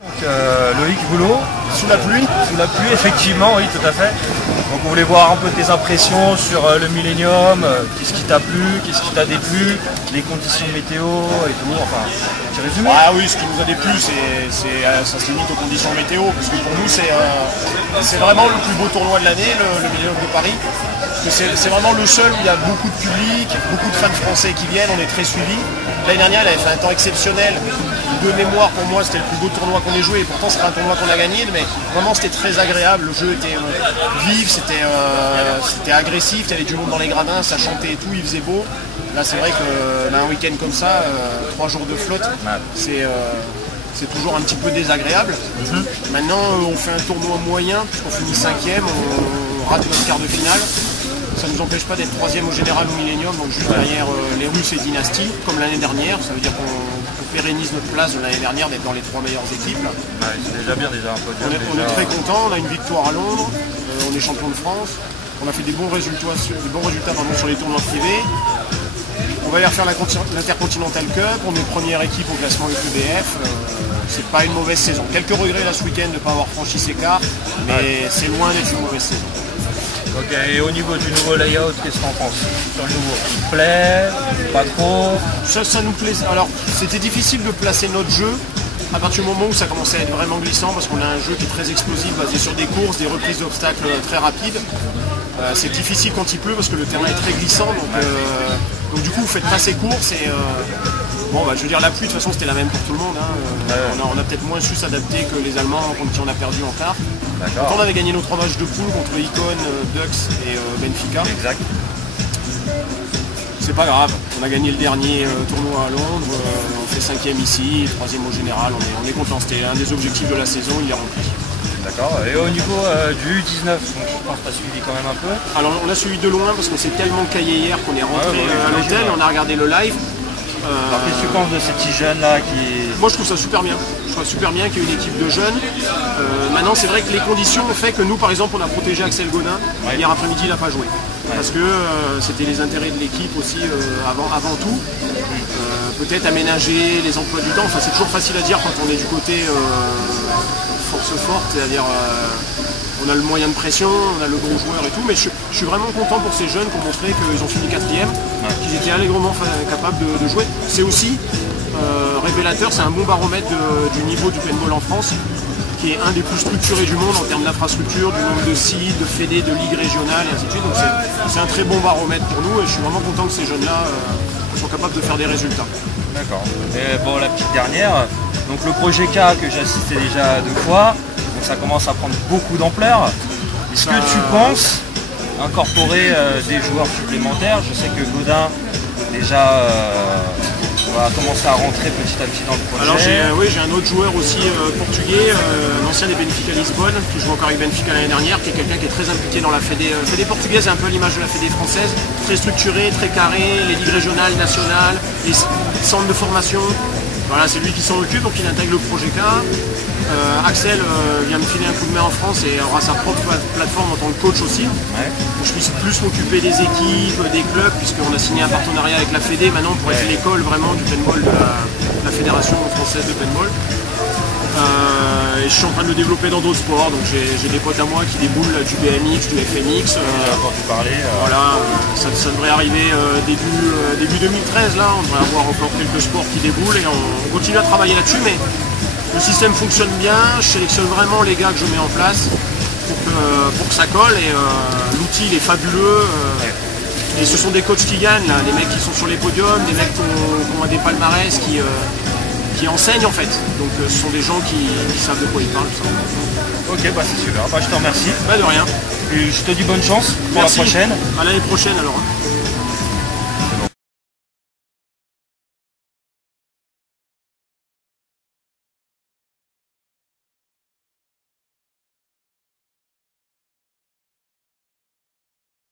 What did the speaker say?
Donc, Loïc Boulot. Sous la pluie? Sous la pluie, effectivement, oui, tout à fait. Donc on voulait voir un peu tes impressions sur le Millennium, qu'est-ce qui t'a plu, qu'est-ce qui t'a déplu, les conditions météo et tout, enfin, petit résumé. Ah oui, ce qui nous a déplu, ça se limite aux conditions météo, parce que pour nous, c'est vraiment le plus beau tournoi de l'année, le Millennium de Paris. C'est vraiment le seul où il y a beaucoup de public, beaucoup de fans français qui viennent, on est très suivis. L'année dernière, il avait fait un temps exceptionnel. De mémoire, pour moi, c'était le plus beau tournoi qu'on ait joué. Et pourtant, c'est pas un tournoi qu'on a gagné, mais vraiment, c'était très agréable. Le jeu était vif, c'était agressif. Il y avait du monde dans les gradins, ça chantait et tout, il faisait beau. Là, c'est vrai qu'un week-end comme ça, 3 jours de flotte, c'est toujours un petit peu désagréable. Maintenant, on fait un tournoi moyen, puisqu'on finit 5e, on rate notre quart de finale. Ça ne nous empêche pas d'être 3e au général au Millennium, donc juste derrière les Russes et Dynasty, comme l'année dernière. Ça veut dire qu'on pérennise notre place de l'année dernière d'être dans les 3 meilleures équipes. Ouais, c'est déjà bien, déjà un podium. On est très content, on a une victoire à Londres, on est champion de France, on a fait des bons résultats sur les tournois privés. On va aller refaire l'Intercontinental Cup, on est première équipe au classement UPBF. C'est pas une mauvaise saison. Quelques regrets là ce week-end de ne pas avoir franchi ces quarts, mais c'est loin d'être une mauvaise saison. Ok, et au niveau du nouveau layout, qu'est-ce que t'en penses sur le nouveau? Il te plaît? Pas trop? Ça nous plaît. Alors, c'était difficile de placer notre jeu à partir du moment où ça commençait à être vraiment glissant, parce qu'on a un jeu qui est très explosif, basé sur des courses, des reprises d'obstacles très rapides. C'est difficile quand il pleut parce que le terrain est très glissant, donc du coup vous faites pas ces courses et bon bah je veux dire la pluie de toute façon c'était la même pour tout le monde, hein. On a peut-être moins su s'adapter que les Allemands contre qui on a perdu en quart. Quand on avait gagné nos 3 matchs de poule contre Icon, Ducks et Benfica. Exact. C'est pas grave, on a gagné le dernier tournoi à Londres, on fait 5e ici, 3e au général, on est content, c'était un des objectifs de la saison, il est rempli. D'accord, et au niveau du U19, donc, je pense que tu as suivi quand même un peu. Alors on a suivi de loin parce qu'on s'est tellement caillé hier qu'on est rentré à l'hôtel et on a regardé le live. Alors qu'est-ce que tu penses de ces petits jeunes là qui... Moi je trouve ça super bien. Je trouve super bien qu'il y ait une équipe de jeunes. Maintenant c'est vrai que les conditions ont fait que nous par exemple on a protégé Axel Godin. Hier après-midi il n'a pas joué. Parce que c'était les intérêts de l'équipe aussi avant tout. Peut-être aménager les emplois du temps. Enfin c'est toujours facile à dire quand on est du côté force forte, c'est-à-dire on a le moyen de pression, on a le bon joueur et tout, mais je suis vraiment content pour ces jeunes qui ont montré qu'ils ont fini 4e, qu'ils étaient allègrement capables de jouer. C'est aussi révélateur, c'est un bon baromètre du niveau du paintball en France, qui est un des plus structurés du monde en termes d'infrastructure, du nombre de sites, de fédés, de ligues régionales et ainsi de suite. Donc c'est un très bon baromètre pour nous et je suis vraiment content que ces jeunes-là soient capables de faire des résultats. D'accord. Et bon, la petite dernière, donc le projet K que j'ai assisté déjà 2 fois, donc ça commence à prendre beaucoup d'ampleur. Est-ce que tu penses incorporer des joueurs supplémentaires? Je sais que Godin déjà va commencer à rentrer petit à petit dans le projet. Alors j'ai un autre joueur aussi portugais, l'ancien des Benfica Lisbonne, qui joue encore avec Benfica l'année dernière, qui est quelqu'un qui est très impliqué dans la fédé portugaise, c'est un peu l'image de la fédé française, très structurée, très carrée, les ligues régionales, nationales, les centres de formation. Voilà, c'est lui qui s'en occupe, donc il intègre le projet K. Axel vient me filer un coup de main en France et aura sa propre plateforme en tant que coach aussi. Donc je puisse plus m'occuper des équipes, des clubs, puisqu'on a signé un partenariat avec la Fédé maintenant pour être l'école vraiment du paintball de la Fédération française de paintball. Et je suis en train de le développer dans d'autres sports, donc j'ai des potes à moi qui déboulent du BMX, du FMX. Voilà, ça devrait arriver début 2013 là, on devrait avoir encore quelques sports qui déboulent et on continue à travailler là-dessus, mais le système fonctionne bien, je sélectionne vraiment les gars que je mets en place pour que ça colle et l'outil il est fabuleux. Et ce sont des coachs qui gagnent, là, des mecs qui sont sur les podiums, des mecs qui ont des palmarès, qui enseignent en fait. Donc ce sont des gens qui savent de quoi ils parlent. Tout ça. Ok, bah c'est super, bah, je te remercie. Bah de rien. Et je te dis bonne chance pour la prochaine. À l'année prochaine alors.